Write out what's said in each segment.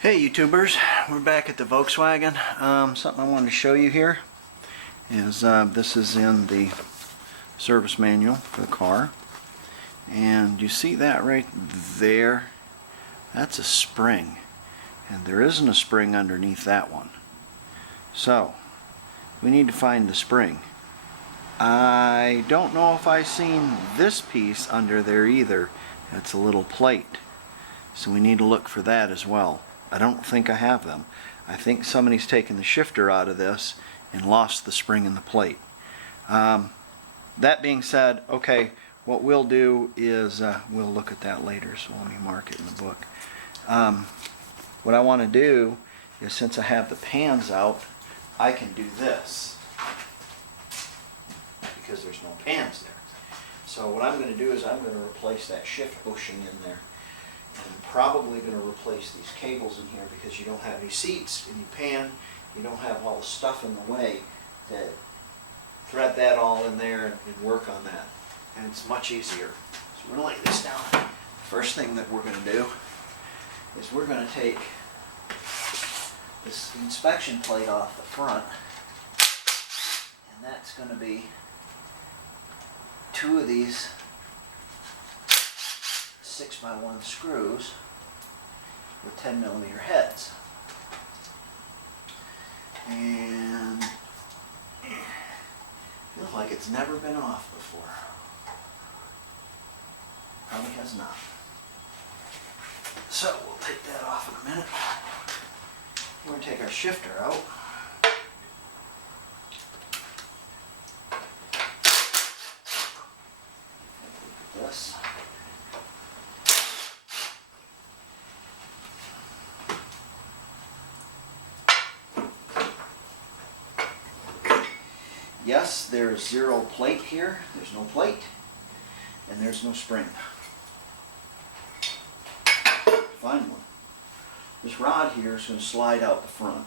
Hey YouTubers, we're back at the Volkswagen. Something I wanted to show you here is this is in the service manual for the car, and you see that right there? That's a spring, and there isn't a spring underneath that one. So we need to find the spring. I don't know if I've seen this piece under there either. It's a little plate, so we need to look for that as well. I don't think I have them. I think somebody's taken the shifter out of this and lost the spring in the plate. That being said, okay, what we'll do is we'll look at that later, so let me mark it in the book. What I want to do is, since I have the pans out, I can do this because there's no pans there. So what I'm going to do is I'm going to replace that shift bushing in there. I'm probably going to replace these cables in here because you don't have any seats in your pan. You don't have all the stuff in the way to thread that all in there and work on that. And it's much easier. So we're going to lay this down. First thing that we're going to do is we're going to take this inspection plate off the front, and that's going to be two of these 6x1 screws with 10mm heads. And feels like it's never been off before. Probably has not. So we'll take that off in a minute. We're going to take our shifter out. Look at this. Yes, there's zero plate here. There's no plate, and there's no spring. Find one. This rod here is going to slide out the front.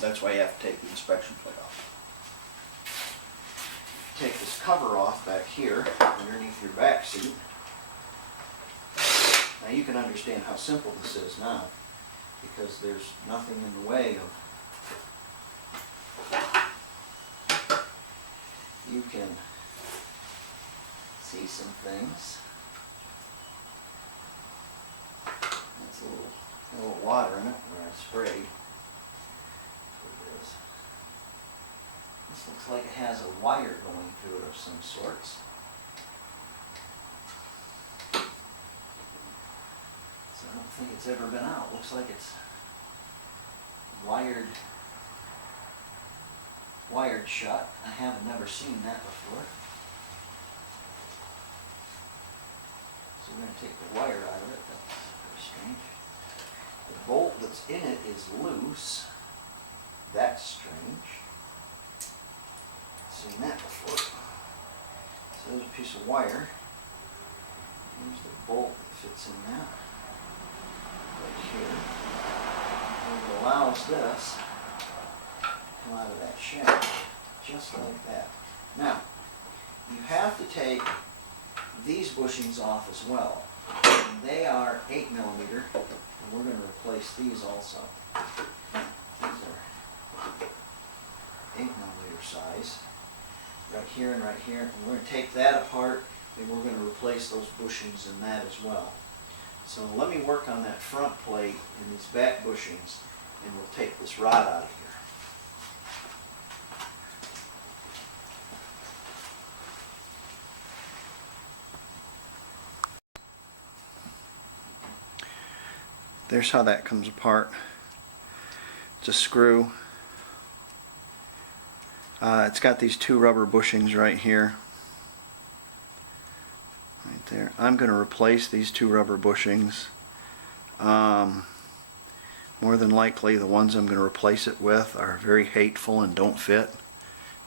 That's why you have to take the inspection plate off. Take this cover off back here underneath your back seat. Now you can understand how simple this is now, because there's nothing in the way of. You can see some things. That's a little water in it where I sprayed. That's what it is. This looks like it has a wire going through it of some sorts. So I don't think it's ever been out. Looks like it's wired shut. I haven't never seen that before. So we're going to take the wire out of it. That's very strange. The bolt that's in it is loose. That's strange. Seen that before. So there's a piece of wire. Here's the bolt that fits in that. Right here. And it allows this to come out of that shaft. Just like that. Now, you have to take these bushings off as well. And they are 8mm, and we're going to replace these also. These are 8mm size. Right here and right here. And we're going to take that apart, and we're going to replace those bushings in that as well. So let me work on that front plate and these back bushings, and we'll take this rod out of here. There's how that comes apart. It's a screw. It's got these two rubber bushings right here. Right there. I'm going to replace these two rubber bushings. More than likely the ones I'm going to replace it with are very hateful and don't fit.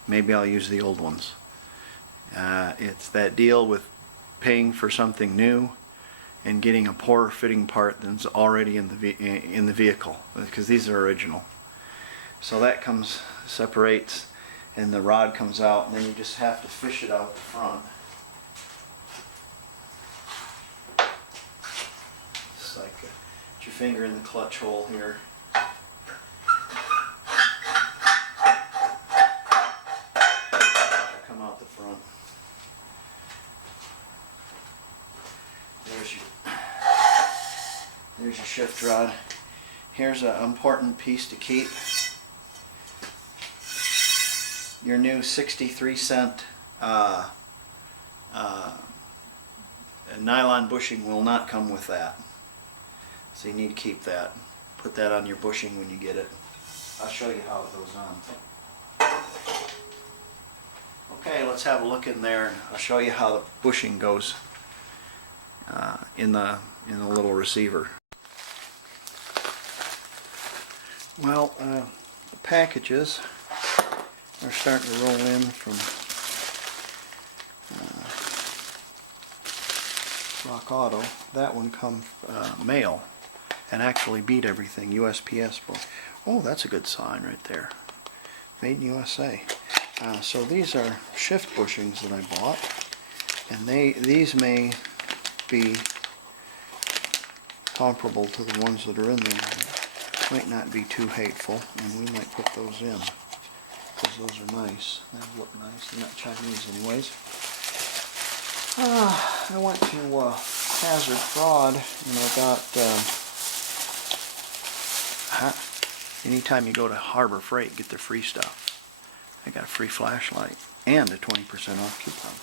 Maybe I'll use the old ones. It's that deal with paying for something new and getting a poor fitting part that's already in the vehicle, because these are original. So that separates, and the rod comes out, and then you just have to fish it out the front. Just like Put your finger in the clutch hole here. Come out the front. There's your shift rod. Here's an important piece to keep. Your new 63-cent nylon bushing will not come with that. So you need to keep that. Put that on your bushing when you get it. I'll show you how it goes on. Okay, let's have a look in there and I'll show you how the bushing goes in the little receiver. Well, the packages are starting to roll in from Rock Auto. That one come mail and actually beat everything. USPS book. Oh, that's a good sign right there. Made in USA. So these are shift bushings that I bought, and these may be comparable to the ones that are in there. Might not be too hateful, and we might put those in because those are nice. They look nice. They're not Chinese anyways. I went to Hazard Fraud and I got anytime you go to Harbor Freight, get their free stuff. I got a free flashlight and a 20% off coupon.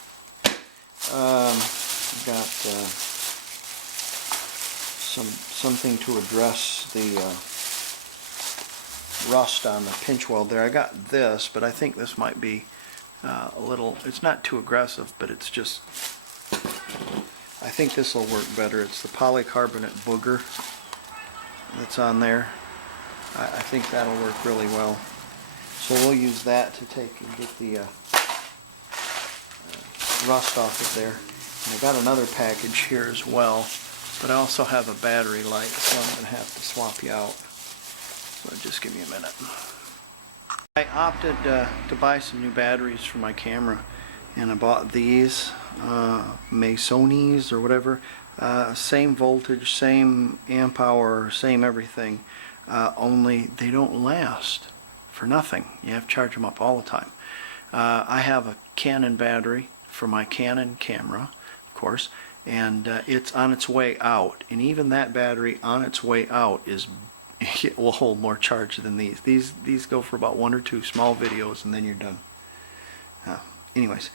Got something to address the rust on the pinch weld there. I got this, but I think this might be a little, it's not too aggressive, but it's just, I think this will work better. It's the polycarbonate booger that's on there. I think that'll work really well. So we'll use that to take and get the rust off of there. And I got another package here as well, but I also have a battery light, so I'm going to have to swap you out. So just give me a minute. I opted to buy some new batteries for my camera, and I bought these Masonis or whatever. Same voltage, same amp hour, same everything. Only they don't last for nothing. You have to charge them up all the time. I have a Canon battery for my Canon camera, of course, and it's on its way out. And even that battery on its way out it will hold more charge than these. These go for about 1 or 2 small videos, and then you're done. Anyways,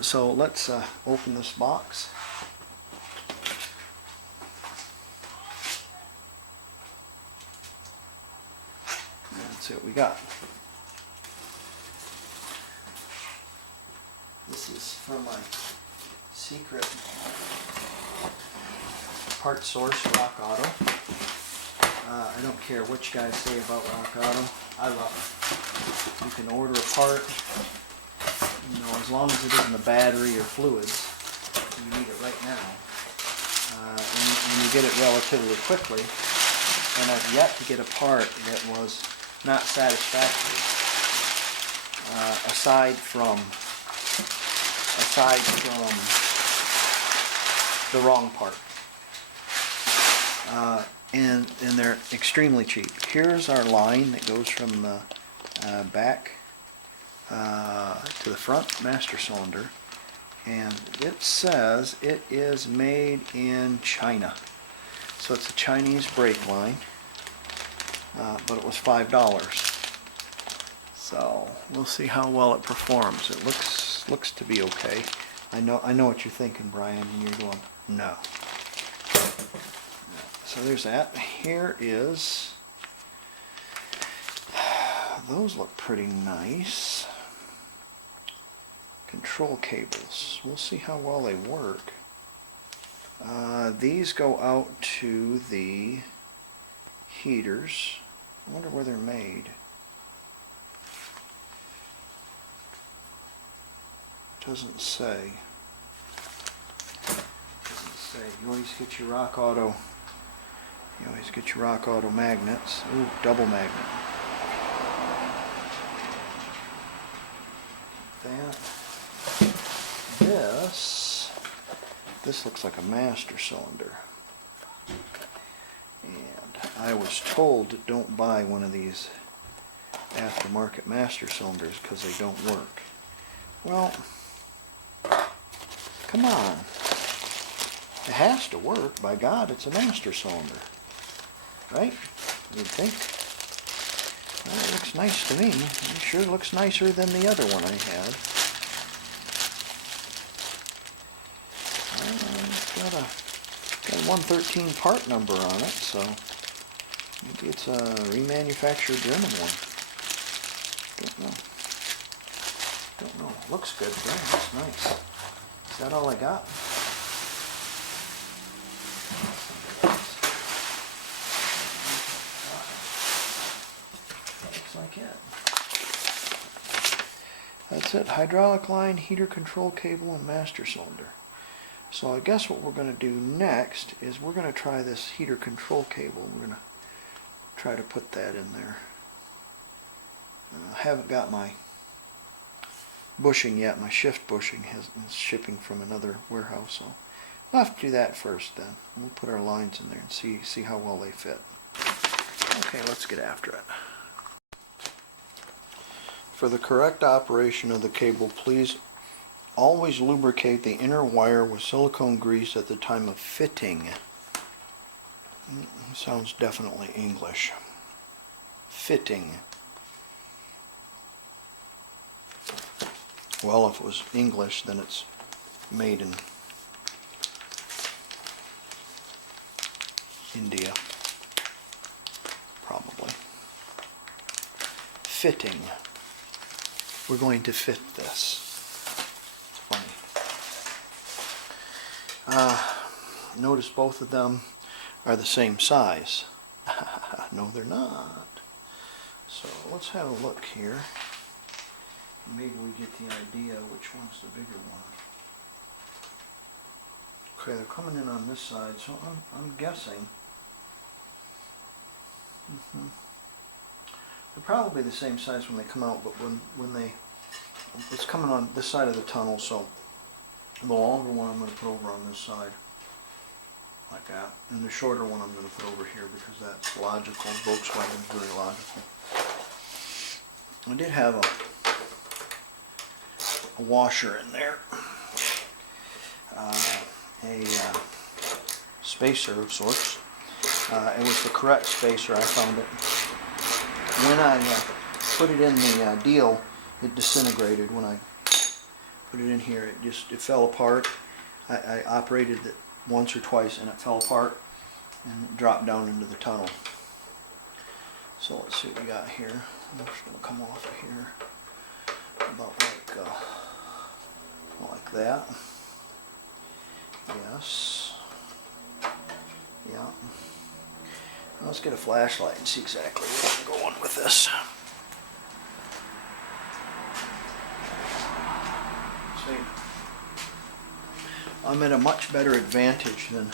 so let's open this box. Let's see what we got. This is from my secret part source, Rock Auto. I don't care what you guys say about Rock Auto. I love it. You can order a part, you know, as long as it isn't a battery or fluids. You need it right now, and you get it relatively quickly. And I've yet to get a part that was not satisfactory, aside from the wrong part. And they're extremely cheap. Here's our line that goes from the back to the front master cylinder, and it says it is made in China. So it's a Chinese brake line, but it was $5. So we'll see how well it performs. It looks to be okay. I know what you're thinking, Brian, and you're going, no. So there's that. Here is, those look pretty nice. Control cables. We'll see how well they work. These go out to the heaters. I wonder where they're made. Doesn't say. You always get your Rock Auto. You always get your Rock Auto magnets. Ooh, double magnet. This looks like a master cylinder. And I was told that don't buy one of these aftermarket master cylinders because they don't work. Well, come on. It has to work. By God, it's a master cylinder. Right? You'd think. Well, it looks nice to me. It sure looks nicer than the other one I had. It's got a 113 part number on it, so maybe it's a remanufactured German one. Don't know. Don't know. Looks good though. Looks nice. Is that all I got? Looks like it. That's it. Hydraulic line, heater control cable, and master cylinder. So I guess what we're going to do next is we're going to try this heater control cable. We're going to try to put that in there. I haven't got my bushing yet. My shift bushing is shipping from another warehouse, so we'll have to do that first then. We'll put our lines in there and see how well they fit. Okay, let's get after it. For the correct operation of the cable, please always lubricate the inner wire with silicone grease at the time of fitting. Sounds definitely English. Fitting. Well, if it was English, then it's made in India. Probably. Fitting. We're going to fit this. Notice both of them are the same size. No, they're not. So let's have a look here. Maybe we get the idea which one's the bigger one. Okay, they're coming in on this side, so I'm guessing. They're probably the same size when they come out, but when it's coming on this side of the tunnel, so the longer one I'm going to put over on this side, like that, and the shorter one I'm going to put over here because that's logical. Volkswagen's very logical. I did have a washer in there, a spacer of sorts. It was the correct spacer. I found it. When I put it in the deal, it disintegrated. When I put it in here, it fell apart. I operated it once or twice and it fell apart and it dropped down into the tunnel. So let's see what we got here. I'm just going to come off of here about like that. Yes. Yeah. Now let's get a flashlight and see exactly where I'm going with this. See, I'm at a much better advantage than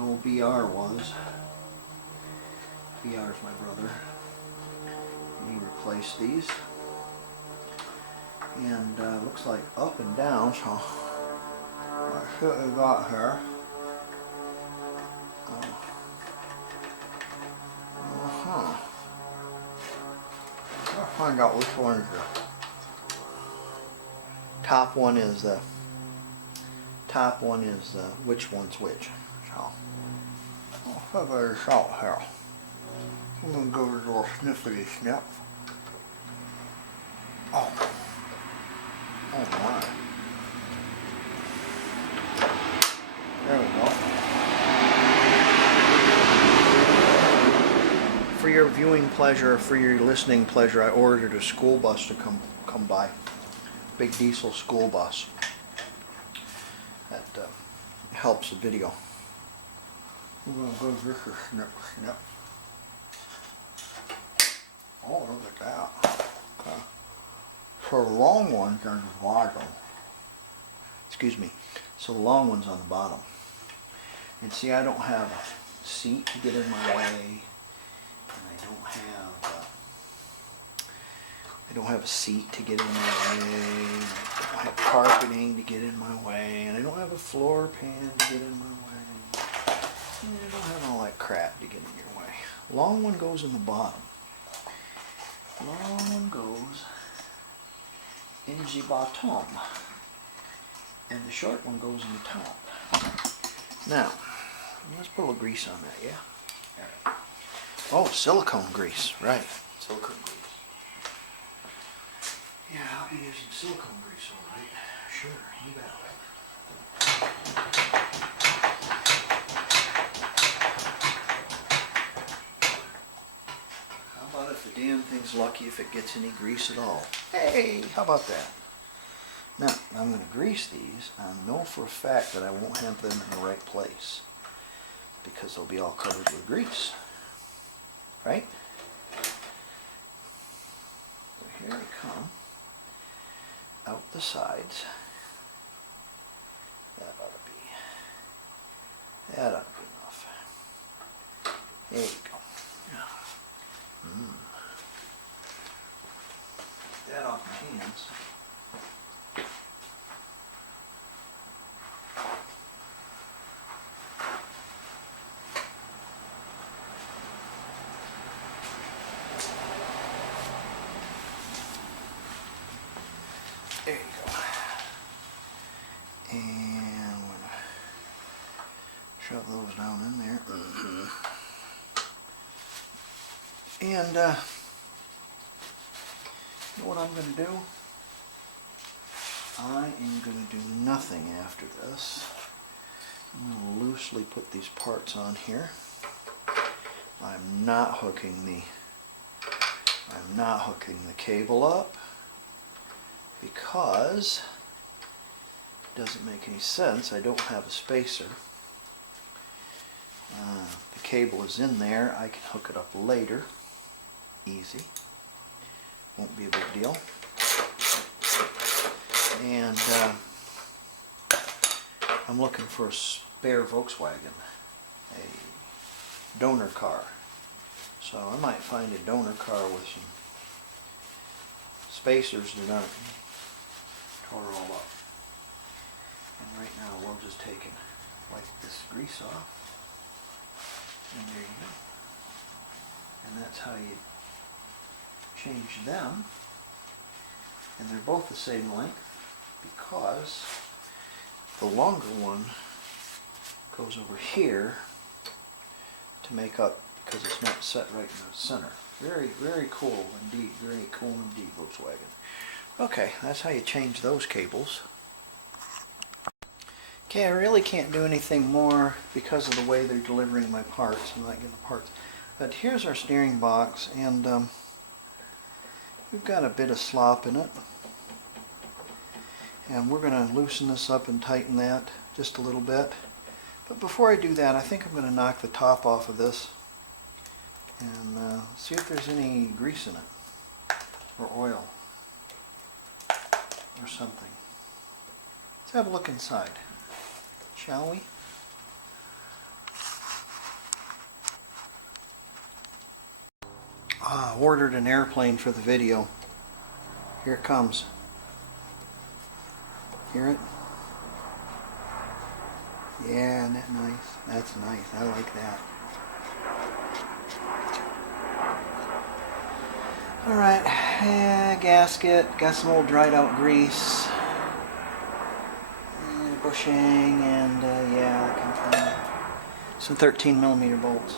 old BR was. BR's my brother. He replaced these. And looks like up and down, so let's see what we got here. I'll find out which one is the top one is which one's which. So I'll figure this out here. I'm gonna go with a little sniffity snip. Oh my. There we go. For your viewing pleasure, for your listening pleasure, I ordered a school bus to come by. Big diesel school bus. That helps the video. We're going to go this is snip. Oh, look at that. Okay. So the long one's on the bottom. Excuse me. So the long one's on the bottom. And see, I don't have a seat to get in my way. And I don't have a seat to get in my way. I don't have carpeting to get in my way. And I don't have a floor pan to get in my way. long one goes in the bottom. Long one goes in the bottom. And the short one goes in the top. Now, let's put a little grease on that, yeah? All right. Oh, silicone grease, right. Silicone grease. Yeah, I'll be using silicone grease, all right. Sure, you bet. How about if the damn thing's lucky if it gets any grease at all? Hey, how about that? Now, I'm going to grease these. I know for a fact that I won't have them in the right place because they'll be all covered with grease. Right? So here they come. Out the sides. That ought to be enough. There you go. That off my hands. There you go. And we're gonna shove those down in there. And you know what I'm going to do? I am going to do nothing after this. I'm going to loosely put these parts on here. I'm not hooking the cable up because it doesn't make any sense. I don't have a spacer. The cable is in there. I can hook it up later. Easy. Won't be a big deal. And I'm looking for a spare Volkswagen, a donor car. So I might find a donor car with some spacers that aren't tore all up. And right now we'll just take and wipe this grease off. And there you go. And that's how you change them. And they're both the same length because the longer one goes over here to make up because it's not set right in the center. Very, very cool indeed. Very cool indeed, Volkswagen. Okay, that's how you change those cables. Okay, I really can't do anything more because of the way they're delivering my parts. I'm not getting the parts. But here's our steering box, and we've got a bit of slop in it. And we're going to loosen this up and tighten that just a little bit. But before I do that, I think I'm going to knock the top off of this and see if there's any grease in it, or oil, or something. Let's have a look inside, shall we? Ordered an airplane for the video. Here it comes. Hear it? Yeah, isn't that nice? That's nice. I like that. Alright, gasket. Got some old dried out grease. Bushing and yeah, that kind of thing. Some 13mm bolts.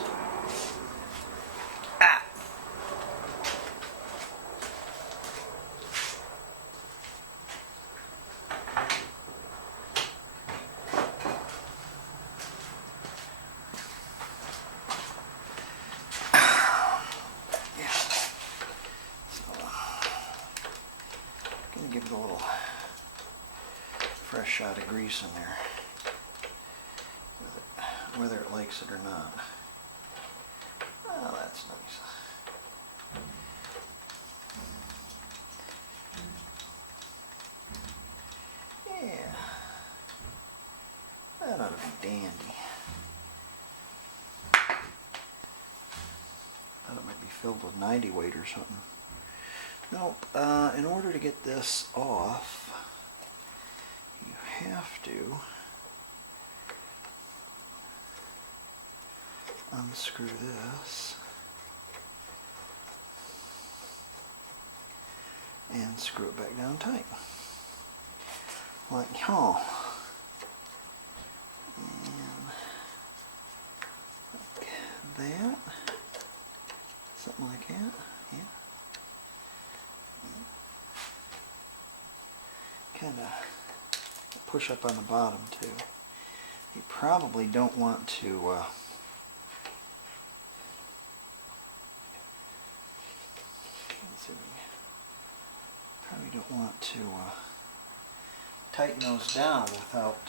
Give it a little fresh shot of grease in there, whether it likes it or not. Oh, that's nice. Yeah, that ought to be dandy. Thought it might be filled with 90 weight or something. Nope. In order to get this off, you have to unscrew this. and screw it back down tight. Like huh. And like that. Something like that. Yeah. Kind of push up on the bottom too. You probably don't want to let's see, probably don't want to tighten those down without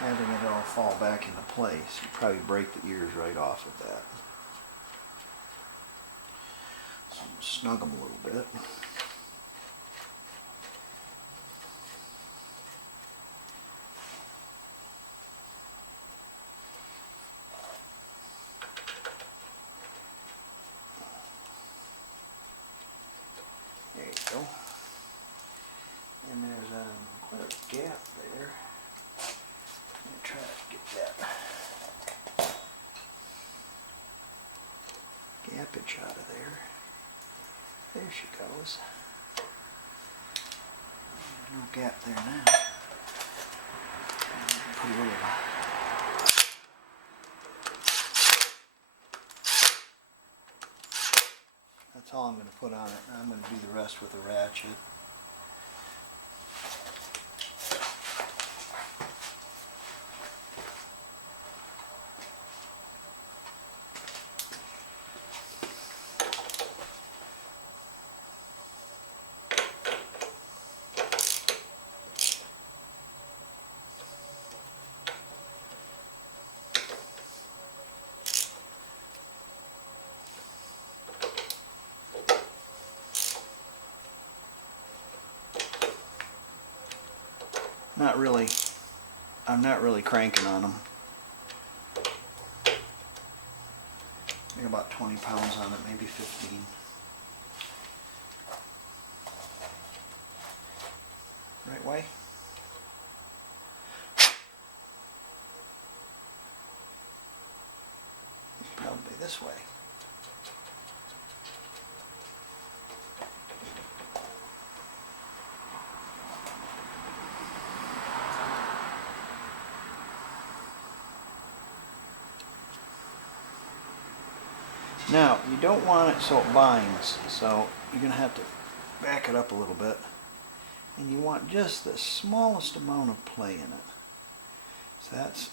having it all fall back into place. You probably break the ears right off of that. So I'm going to snug them a little bit. There you go. And there's quite a gap there. Let me try to get that gappage out of there. There she goes. No gap there now. Put a little that's all I'm going to put on it. I'm going to do the rest with a ratchet. Not really. I'm not really cranking on them. I think about 20 pounds on it, maybe 15. Right way? Probably this way. Now, you don't want it so it binds, so you're going to have to back it up a little bit. And you want just the smallest amount of play in it. So that's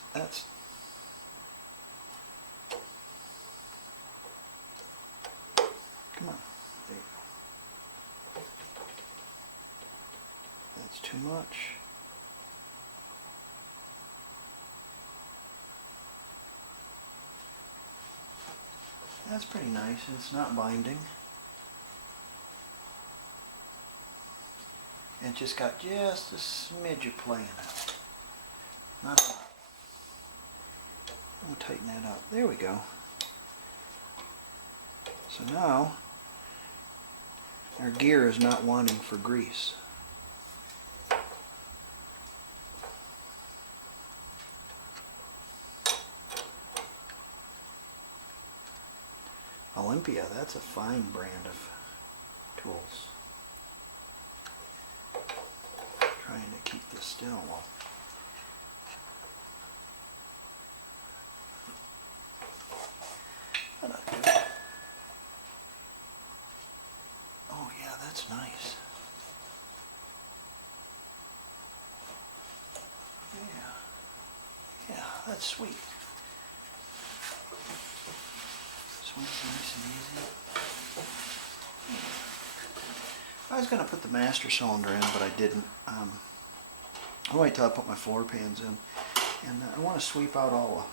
come on, there you go. That's too much. That's pretty nice. It's not binding. It just got just a smidge of play in it. Not a lot. I'm going to tighten that up. There we go. So now our gear is not wanting for grease. Olympia, that's a fine brand of tools. Trying to keep this still. Oh yeah, that's nice. Yeah, that's sweet. Nice and easy. I was going to put the master cylinder in, but I didn't. I'll wait till I put my floor pans in. And I want to sweep out all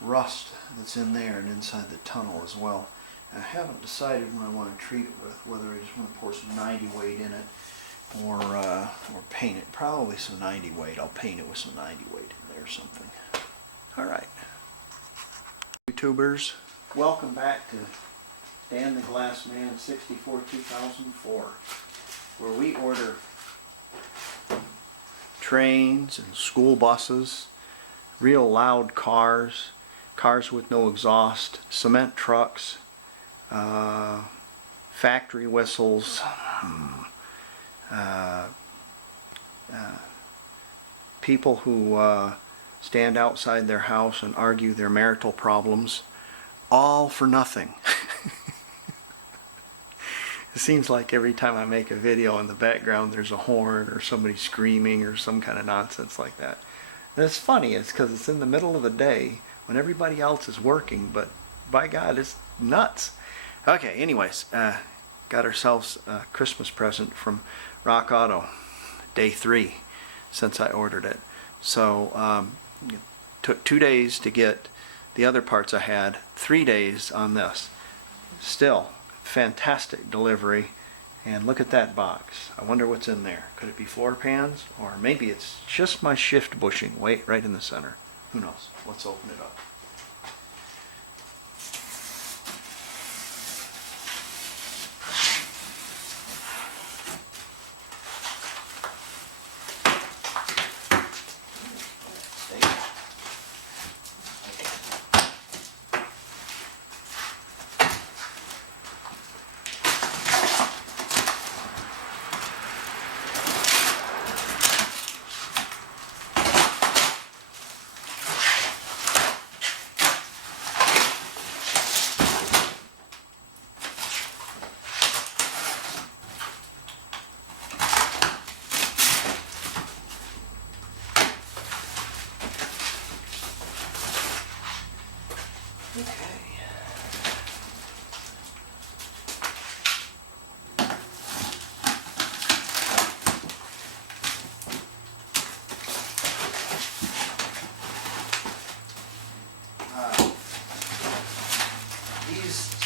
the rust that's in there and inside the tunnel as well. I haven't decided what I want to treat it with, whether I just want to pour some 90 weight in it or paint it. Probably some 90 weight. I'll paint it with some 90 weight in there or something. All right. YouTubers. Welcome back to Dan the Glass Man 64 2004, where we order trains and school buses, real loud cars cars with no exhaust, cement trucks, factory whistles, people who stand outside their house and argue their marital problems, all for nothing. It seems like every time I make a video in the background there's a horn or somebody screaming or some kind of nonsense like that. And it's funny, it's because it's in the middle of the day when everybody else is working, but by God, it's nuts. Okay, anyways, got ourselves a Christmas present from Rock Auto, day 3 since I ordered it. So it took 2 days to get the other parts I had, 3 days on this. Still, fantastic delivery. And look at that box. I wonder what's in there. Could it be floor pans? Or maybe it's just my shift bushing right in the center. Who knows? Let's open it up.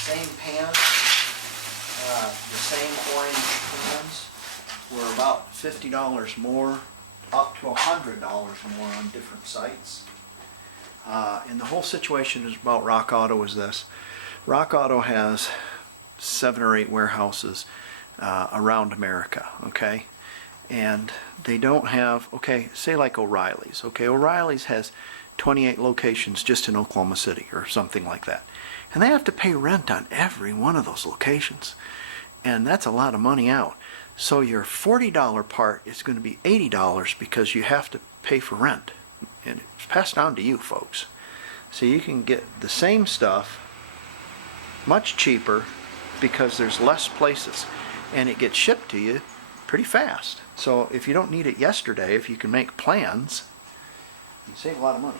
Same pans, the same orange pans were about $50 more, up to $100 more on different sites. And the whole situation is about Rock Auto is this. Rock Auto has 7 or 8 warehouses around America, okay? And they don't have, okay, say like O'Reilly's. Okay, O'Reilly's has 28 locations just in Oklahoma City or something like that. And they have to pay rent on every one of those locations. And that's a lot of money out. So your $40 part is going to be $80 because you have to pay for rent. And it's passed on to you folks. So you can get the same stuff much cheaper because there's less places. And it gets shipped to you pretty fast. So if you don't need it yesterday, if you can make plans, you save a lot of money.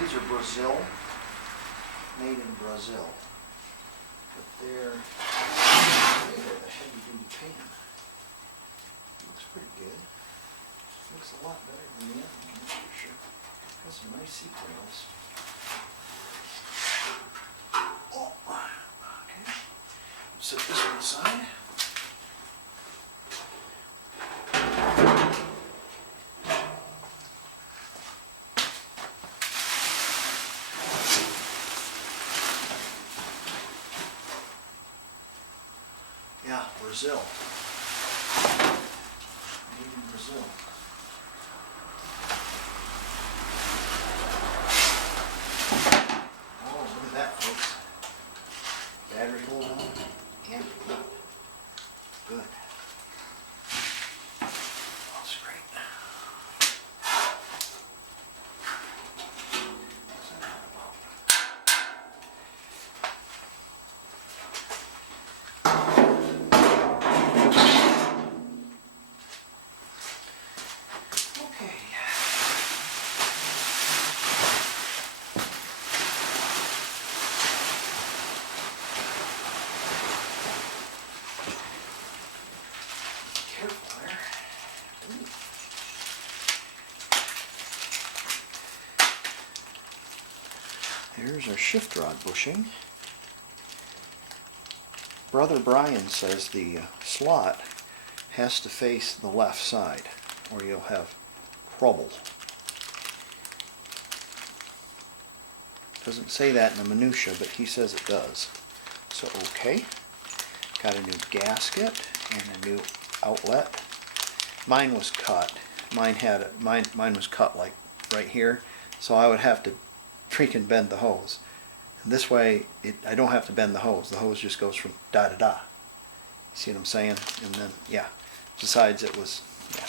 These are Brazil, made in Brazil, but they're made of a heavy-duty pan. Looks pretty good. Looks a lot better than the other one, that's for sure. Got some nice seat rails. Oh, okay. Set this one aside. Yeah, Brazil. Made in Brazil. Oh, look at that, folks. Battery hold on and up. Good. That's great. What's that about? Here's our shift rod bushing. Brother Brian says the slot has to face the left side or you'll have trouble. Doesn't say that in the minutia, but he says it does. So okay. Got a new gasket and a new outlet. Mine was cut. Mine was cut like right here, so I would have to freaking bend the hose. And this way, I don't have to bend the hose. The hose just goes from da da da. See what I'm saying? And then yeah. Besides, it was yeah.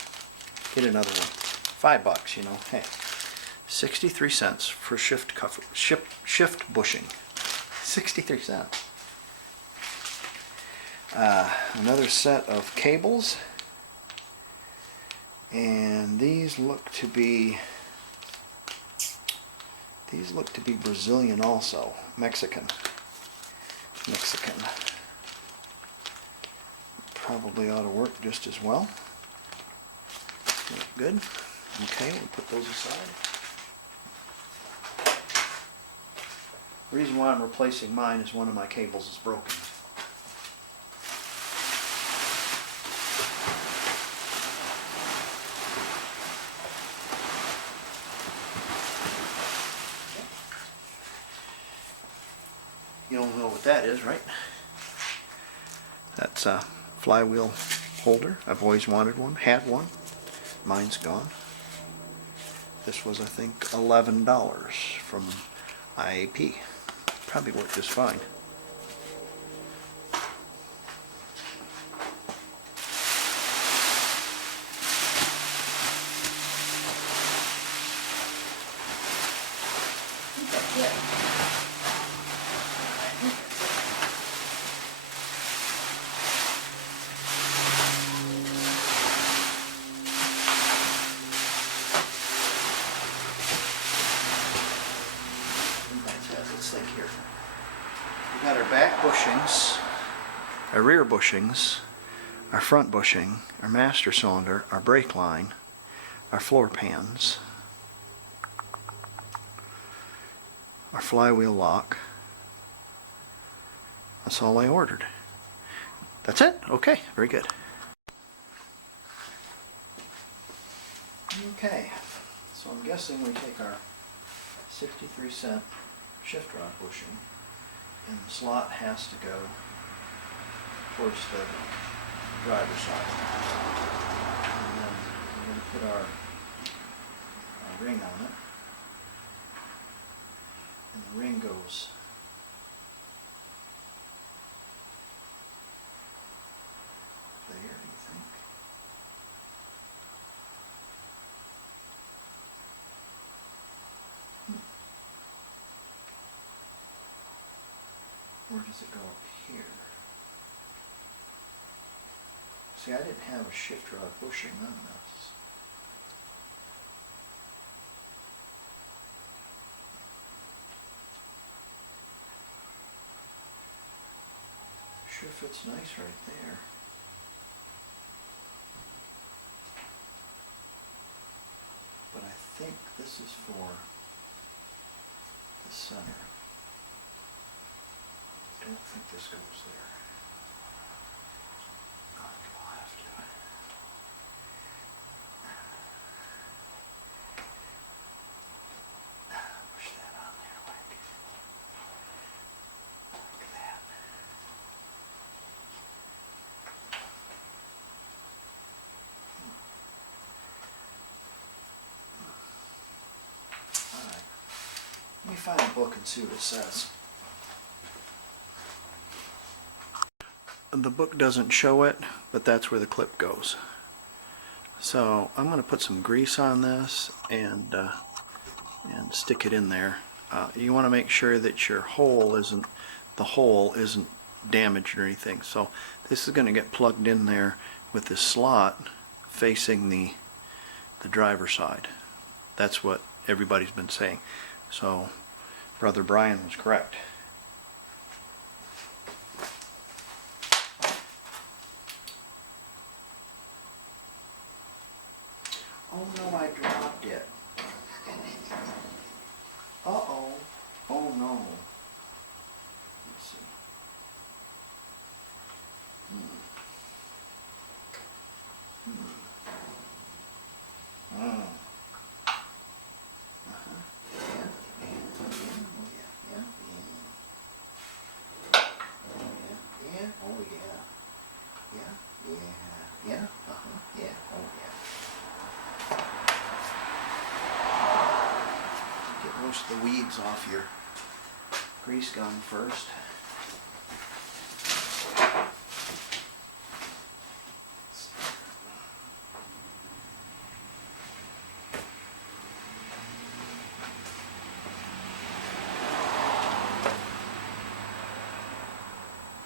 Get another one. $5, you know. Hey, 63 cents for shift bushing. 63 cents. Another set of cables, and these look to be Brazilian also. Mexican. Probably ought to work just as well. Look good. Okay, we'll put those aside. The reason why I'm replacing mine is one of my cables is broken. You don't know what that is, right? That's a flywheel holder. I've always wanted one, had one. Mine's gone. This was, I think, $11 from IAP. Probably worked just fine. We got our back bushings, our rear bushings, our front bushing, our master cylinder, our brake line, our floor pans, our flywheel lock. That's all I ordered. That's it? Okay, very good. Okay, so I'm guessing we take our 63-cent shift rod bushing, and the slot has to go towards the driver's side. And then we're going to put our ring on it, and the ring goes there, you think? Or does it go up here? See, I didn't have a shift rod bushing on this. Sure fits nice right there. But I think this is for the center. I don't think this goes there. I'll have to. Push that on there like that. Alright. Let me find a book and see what it says. The book doesn't show it, but that's where the clip goes. So I'm going to put some grease on this and stick it in there. You want to make sure that your hole isn't damaged or anything. So this is going to get plugged in there with this slot facing the driver's side. That's what everybody's been saying. So Brother Brian was correct. Oh no, I dropped it. Uh-oh. Oh no. the weeds off your grease gun first.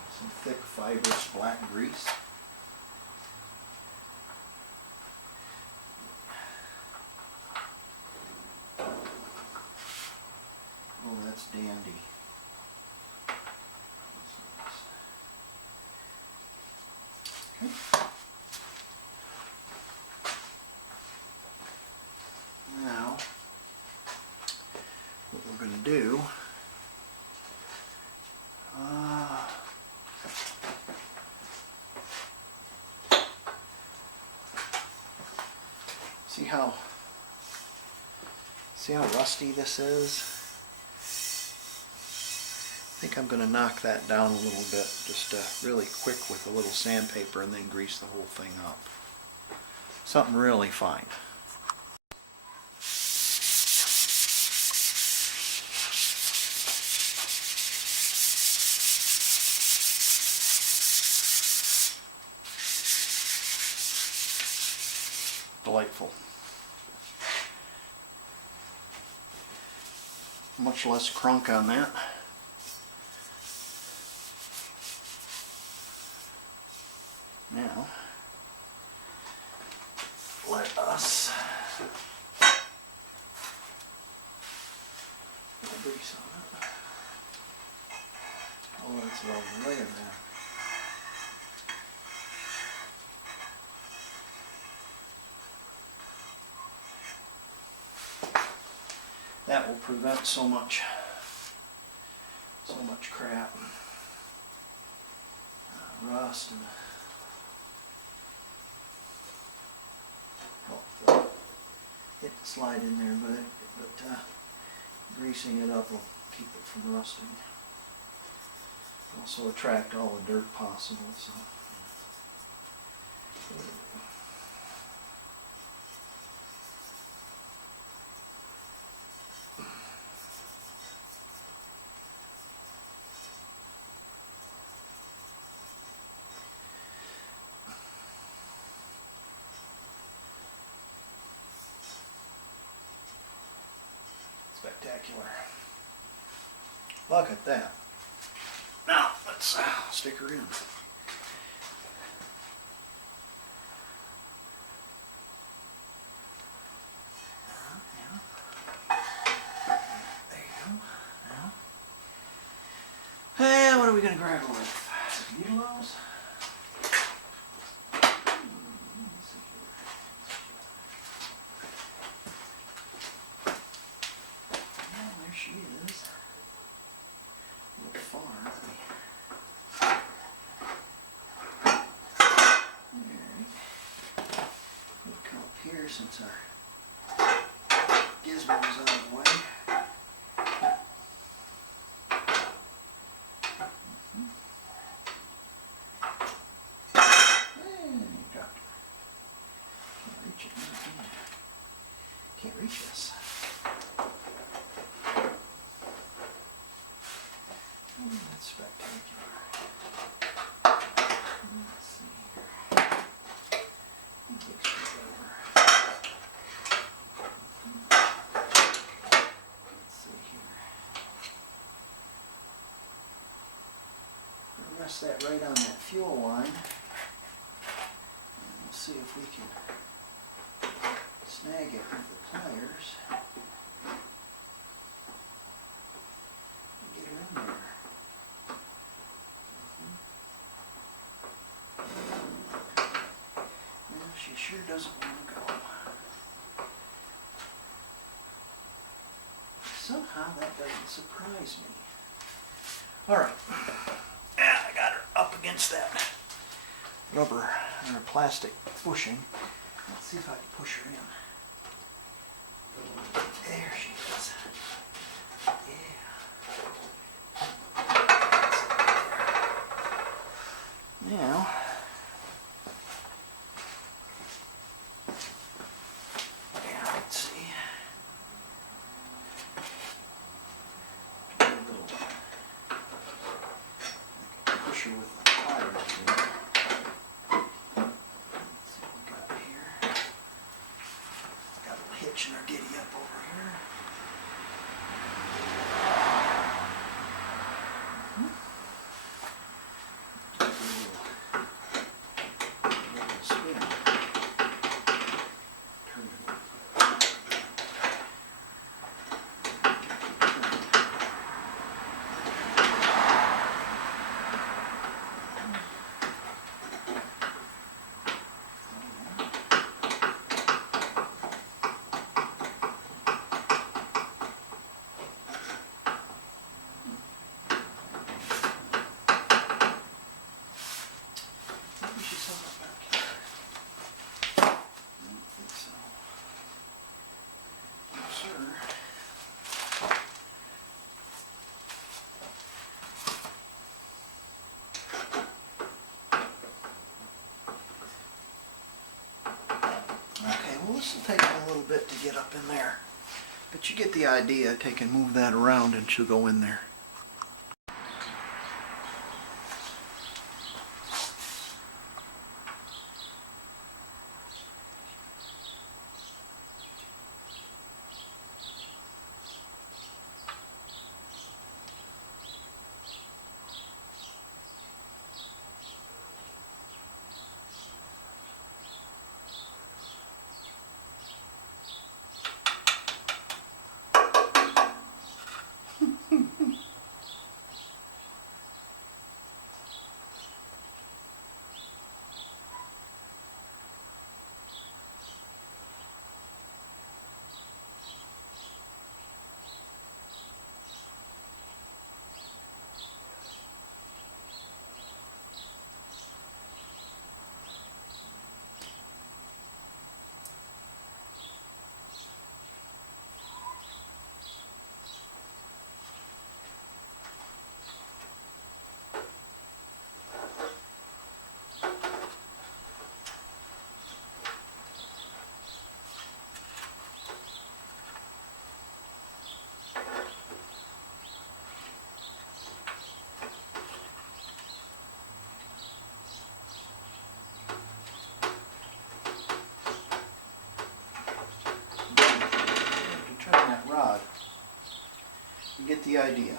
Some thick fibrous black grease. Oh, that's dandy. Okay. Now, what we're going to do, see how rusty this is? I think I'm going to knock that down a little bit, just really quick with a little sandpaper, and then grease the whole thing up. Something really fine. Delightful. Much less crunk on that. Now, let us put a grease on it. Oh, that's a lovely layer there. That will prevent so much crap, rust, and help it slide in there, but greasing it up will keep it from rusting. Also attract all the dirt possible. So. Spectacular. Look at that. Now, let's stick her in. There you go. Now. Hey, what are we going to grab her with? Beetles? She is. A little far. Alright. We'll come up here since our gizmo is out of the way. And dropped her. Can't reach it now, can you? Can't reach this. That's spectacular. Let's see here. Let's see here. We'll rest that right on that fuel line. And we'll see if we can snag it with the pliers. And get her in there. She sure doesn't want to go. Somehow that doesn't surprise me. Alright. Yeah, I got her up against that rubber or plastic bushing. Let's see if I can push her in. There she is. Yeah. Now, pressure with the tires here. Let's see what we got here. Got a little hitch in our giddy up over here. Spin. Turn it over. Maybe she's held that back here. I don't think so. No, sir. Okay, well this will take a little bit to get up in there. But you get the idea. Take and move that around and she'll go in there. To turn that rod, you get the idea.